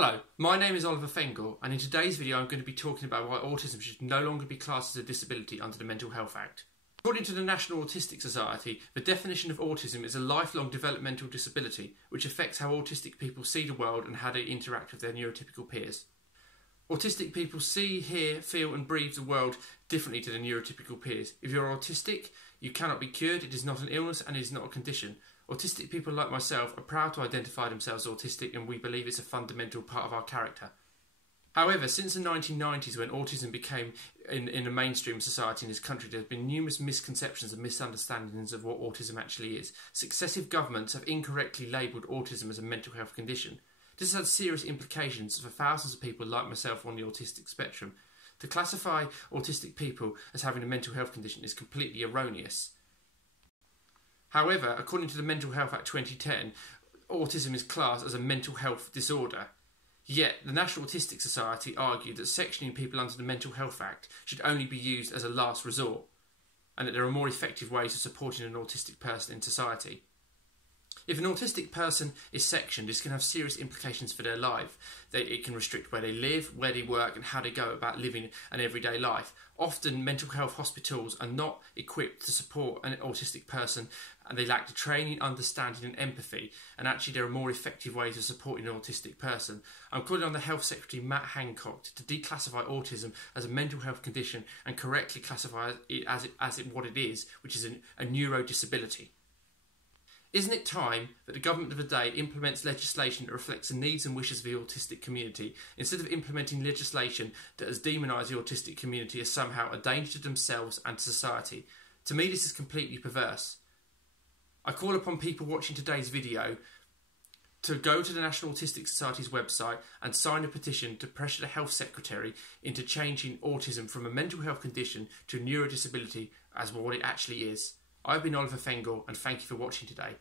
Hello, my name is Oliver Fengel, and in today's video I'm going to be talking about why autism should no longer be classed as a disability under the Mental Health Act. According to the National Autistic Society, the definition of autism is a lifelong developmental disability which affects how autistic people see the world and how they interact with their neurotypical peers. Autistic people see, hear, feel and breathe the world differently to their neurotypical peers. If you're autistic, you cannot be cured, it is not an illness and it is not a condition. Autistic people like myself are proud to identify themselves as autistic, and we believe it's a fundamental part of our character. However, since the 1990s, when autism became in the mainstream society in this country, there have been numerous misconceptions and misunderstandings of what autism actually is. Successive governments have incorrectly labelled autism as a mental health condition. This has had serious implications for thousands of people like myself on the autistic spectrum. To classify autistic people as having a mental health condition is completely erroneous. However, according to the Mental Health Act 2010, autism is classed as a mental health disorder. Yet, the National Autistic Society argued that sectioning people under the Mental Health Act should only be used as a last resort, and that there are more effective ways of supporting an autistic person in society. If an autistic person is sectioned, this can have serious implications for their life. It can restrict where they live, where they work and how they go about living an everyday life. Often mental health hospitals are not equipped to support an autistic person, and they lack the training, understanding and empathy, and actually there are more effective ways of supporting an autistic person. I'm calling on the Health Secretary Matt Hancock to declassify autism as a mental health condition and correctly classify it as what it is, which is a neurodisability. Isn't it time that the government of the day implements legislation that reflects the needs and wishes of the autistic community, instead of implementing legislation that has demonised the autistic community as somehow a danger to themselves and to society? To me, this is completely perverse. I call upon people watching today's video to go to the National Autistic Society's website and sign a petition to pressure the Health Secretary into changing autism from a mental health condition to a neurodisability as what it actually is. I've been Oliver Fengel, and thank you for watching today.